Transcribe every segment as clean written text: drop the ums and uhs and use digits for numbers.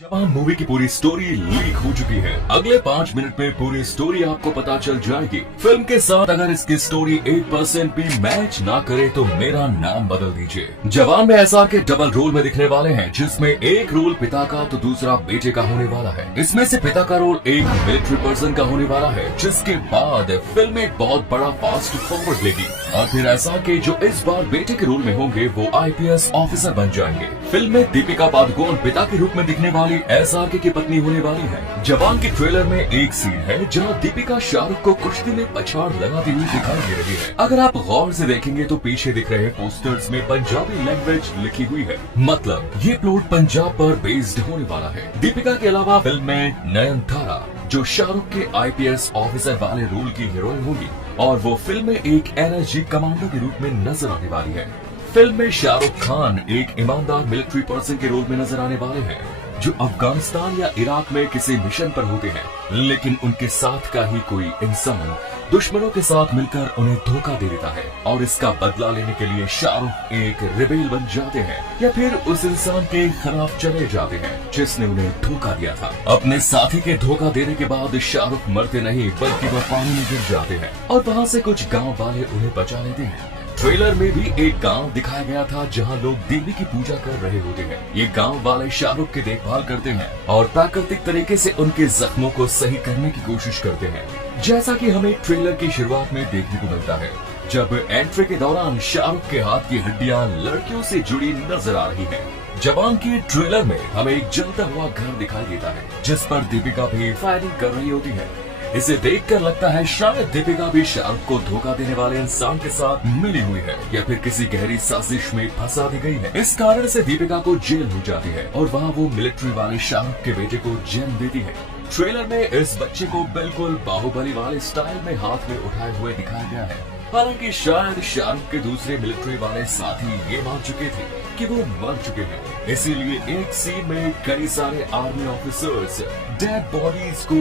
जवान मूवी की पूरी स्टोरी लीक हो चुकी है। अगले 5 मिनट में पूरी स्टोरी आपको पता चल जाएगी। फिल्म के साथ अगर इसकी स्टोरी 1% भी मैच ना करे तो मेरा नाम बदल दीजिए। जवान में एसआर के डबल रोल में दिखने वाले हैं, जिसमें एक रोल पिता का तो दूसरा बेटे का होने वाला है। इसमें से पिता का रोल एक मिलिट्री पर्सन का होने वाला है, जिसके बाद फिल्म एक बहुत बड़ा फास्ट फॉरवर्ड लेगी और फिर एसआर के जो इस बार बेटे के रोल में होंगे वो आईपीएस ऑफिसर बन जाएंगे। फिल्म में दीपिका पादुकोण पिता के रूप में दिखने वाली एसआरके की पत्नी होने वाली है। जवान के ट्रेलर में एक सीन है जहां दीपिका शाहरुख को कुश्ती में पछाड़ लगाती हुई दिखाई दे रही है। अगर आप गौर से देखेंगे तो पीछे दिख रहे पोस्टर्स में पंजाबी लैंग्वेज लिखी हुई है, मतलब ये प्लॉट पंजाब पर बेस्ड होने वाला है। दीपिका के अलावा फिल्म में नयनतारा जो शाहरुख के आईपीएस ऑफिसर वाले रोल की हीरोइन होगी और वो फिल्म में एक एनर्जी कमांडो के रूप में नजर आने वाली है। फिल्म में शाहरुख खान एक ईमानदार मिलिट्री पर्सन के रोल में नजर आने वाले हैं जो अफगानिस्तान या इराक में किसी मिशन पर होते हैं, लेकिन उनके साथ का ही कोई इंसान दुश्मनों के साथ मिलकर उन्हें धोखा दे देता है और इसका बदला लेने के लिए शाहरुख एक रिबेल बन जाते हैं या फिर उस इंसान के खिलाफ चले जाते हैं जिसने उन्हें धोखा दिया था। अपने साथी के धोखा देने के बाद शाहरुख मरते नहीं बल्कि वह पानी में गिर जाते हैं और वहाँ से कुछ गाँव वाले उन्हें बचा लेते हैं। ट्रेलर में भी एक गांव दिखाया गया था जहां लोग देवी की पूजा कर रहे होते हैं। ये गांव वाले शाहरुख की देखभाल करते हैं और प्राकृतिक तरीके से उनके जख्मों को सही करने की कोशिश करते हैं, जैसा कि हमें ट्रेलर की शुरुआत में देखने को मिलता है जब एंट्री के दौरान शाहरुख के हाथ की हड्डियां लड़कियों से जुड़ी नजर आ रही है। जवान के ट्रेलर में हमें एक जलता हुआ घर दिखाई देता है जिस पर दीपिका भी फायरिंग कर रही होती है। इसे देखकर लगता है शायद दीपिका भी शाहरुख को धोखा देने वाले इंसान के साथ मिली हुई है या फिर किसी गहरी साजिश में फंसा दी गई है। इस कारण से दीपिका को जेल हो जाती है और वहाँ वो मिलिट्री वाले शाहरुख के बेटे को जन्म देती है। ट्रेलर में इस बच्चे को बिल्कुल बाहुबली वाले स्टाइल में हाथ में उठाए हुए दिखाया गया है। हालांकि शायद शाहरुख के दूसरे मिलिट्री वाले साथी ये मान चुके थे कि वो मर चुके हैं, इसीलिए एक सीन में कई सारे आर्मी ऑफिसर्स डेड बॉडीज को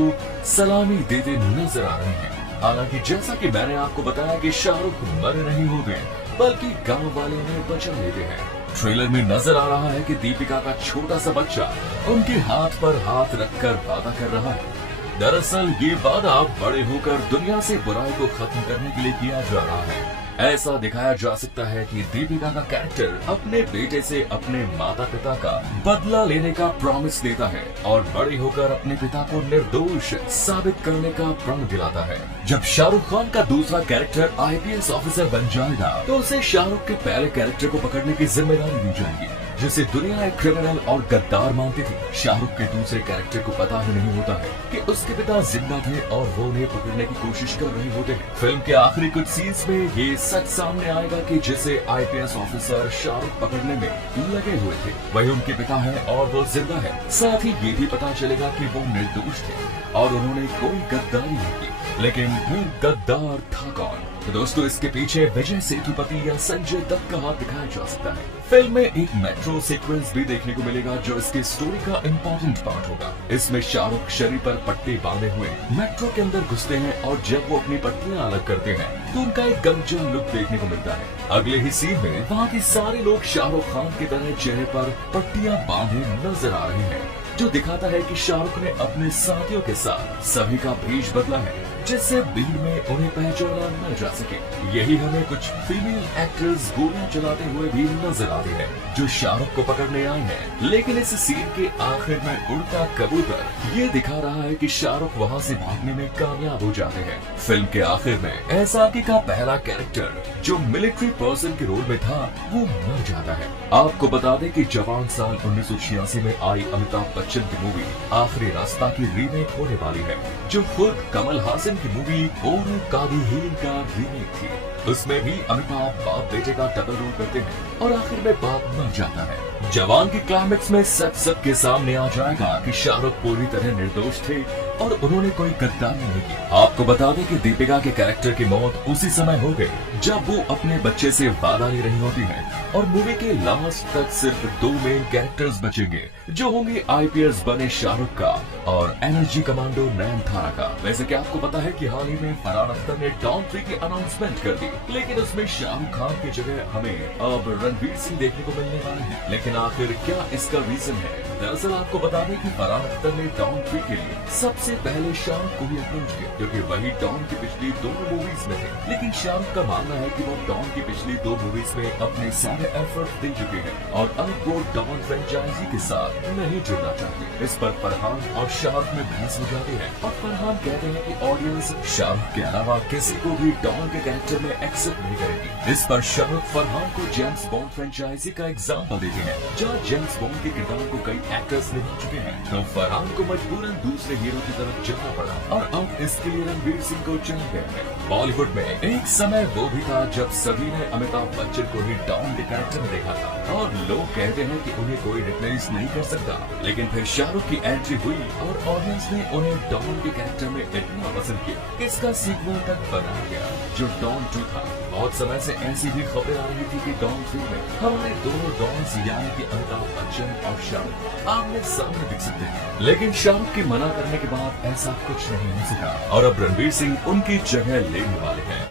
सलामी देते नजर आ रहे हैं। हालांकि जैसा कि मैंने आपको बताया कि शाहरुख मरे नहीं होते बल्कि गांव वाले उन्हें बचा लेते हैं। ट्रेलर में नजर आ रहा है कि दीपिका का छोटा सा बच्चा उनके हाथ पर हाथ रखकर वादा कर रहा है। दरअसल ये वादा बड़े होकर दुनिया से बुराई को खत्म करने के लिए किया जा रहा है। ऐसा दिखाया जा सकता है कि दीपिका का कैरेक्टर अपने बेटे से अपने माता पिता का बदला लेने का प्रॉमिस देता है और बड़े होकर अपने पिता को निर्दोष साबित करने का प्रण दिलाता है। जब शाहरुख खान का दूसरा कैरेक्टर आईपीएस ऑफिसर बन जाएगा तो उसे शाहरुख के पहले कैरेक्टर को पकड़ने की जिम्मेदारी दी जाएगी, जिसे दुनिया एक क्रिमिनल और गद्दार मानती थी। शाहरुख के दूसरे कैरेक्टर को पता ही नहीं होता है कि उसके पिता जिंदा थे और वो उन्हें पकड़ने की कोशिश कर रहे होते हैं। फिल्म के आखिरी कुछ सीन्स में ये सच सामने आएगा कि जिसे आईपीएस ऑफिसर शाहरुख पकड़ने में लगे हुए थे वही उनके पिता है और वो जिंदा है। साथ ही ये भी पता चलेगा कि वो निर्दोष थे और उन्होंने कोई गद्दारी नहीं की, लेकिन फिर गद्दार था कौन? तो दोस्तों इसके पीछे विजय सेतुपति या संजय दत्त का हाथ दिखाया जा सकता है। फिल्म में एक मेट्रो सीक्वेंस भी देखने को मिलेगा जो इसकी स्टोरी का इम्पोर्टेंट पार्ट होगा। इसमें शाहरुख शरीर पर पट्टी बांधे हुए मेट्रो के अंदर घुसते हैं और जब वो अपनी पट्टियां अलग करते हैं तो उनका एक गमजन लुक देखने को मिलता है। अगले ही सीन में वहाँ के सारे लोग शाहरुख खान की तरह चेहरे पर पट्टियां बांधे नजर आ रहे हैं, जो दिखाता है कि शाहरुख ने अपने साथियों के साथ सभी का भेष बदला है जिससे भीड़ में उन्हें पहचाना न जा सके। यही हमें कुछ फीमेल एक्टर्स गोलियां चलाते हुए भी नजर आते हैं जो शाहरुख को पकड़ने आए हैं, लेकिन इस सीन के आखिर में उड़ता कबूतर ये दिखा रहा है कि शाहरुख वहां से भागने में कामयाब हो जाते हैं। फिल्म के आखिर में एसआरके का पहला कैरेक्टर जो मिलिट्री पर्सन के रोल में था वो मर जाता है। आपको बता दें कि जवान साल 1986 में आई अमिताभ बच्चन की मूवी आखिरी रास्ता की रीमेक होने वाली है, जो खुद कमल हासन की मूवी और कादी हीन का रीमेक थी। उसमें भी अमिताभ बाप बेटे का डबल रोल करते हैं और आखिर में बाप मर जाता है। जवान के क्लाइमेक्स में सबके सामने आ जाएगा कि शाहरुख पूरी तरह निर्दोष थे और उन्होंने कोई गद्दारी नहीं की। आपको बता दें कि दीपिका के कैरेक्टर की मौत उसी समय हो गई जब वो अपने बच्चे से वादा ले रही होती है और मूवी के लास्ट तक सिर्फ 2 मेन कैरेक्टर्स बचेंगे जो होंगे आईपीएस बने शाहरुख का और एनर्जी कमांडो नयनतारा का। वैसे क्या आपको पता है कि हाल ही में फरहान अख्तर ने डॉन 3 की अनाउंसमेंट कर दी, लेकिन उसमें शाहरुख खान की जगह हमें अब रणवीर सिंह देखने को मिलने वाले हैं। लेकिन आखिर क्या इसका रीजन है? दरअसल आपको बता दें कि फरहान अख्तर ने डॉन 3 के लिए सबसे पहले शाहरुख को ही अप्रोच किया, क्योंकि वही डॉन की पिछली दोनों मूवीज में थे। लेकिन शाहरुख का मानना है कि वो डॉन की पिछली 2 मूवीज में अपने सारे एफर्ट दे चुके हैं और अब वो डॉन फ्रेंचाइजी के साथ नहीं जुड़ना चाहते। इस पर फरहान और शाहरुख में बहस हो जाती है और फरहान कहते हैं कि ऑडियंस शाहरुख के अलावा किसी को भी डॉन के कैरेक्टर में एक्सेप्ट नहीं करेगी। इस पर शाहरुख फरहान को जेम्स बॉन्ड फ्रेंचाइजी का एग्जाम्पल देते हैं, जहाँ जेम्स बॉन्ड के किरदार को कई एक्टर्स निभा चुके हैं, तो फरहान को मजबूरन दूसरे हीरो की तरफ जाना पड़ा और अब इसके लिए रणवीर सिंह को चुना गया है। बॉलीवुड में एक समय वो भी था जब सभी ने अमिताभ बच्चन को ही डॉन के कैरेक्टर में देखा था और लोग कहते हैं कि उन्हें कोई रिप्लेस नहीं कर सकता। लेकिन फिर शाहरुख की एंट्री हुई और ऑडियंस ने उन्हें डॉन के कैरेक्टर में इतना पसंद किया कि इसका सीक्वल तक बनाया गया जो डॉन 2 था। बहुत समय से ऐसी भी खबरें आ रही थी कि डॉन 3 में हमारे दोनों डॉन्स यानी कि अमिताभ बच्चन और शाहरुख आमने सामने दिख सकते हैं, लेकिन शाहरुख के मना करने के बाद ऐसा कुछ नहीं हो सका और अब रणवीर सिंह उनकी जगह लेने वाले हैं।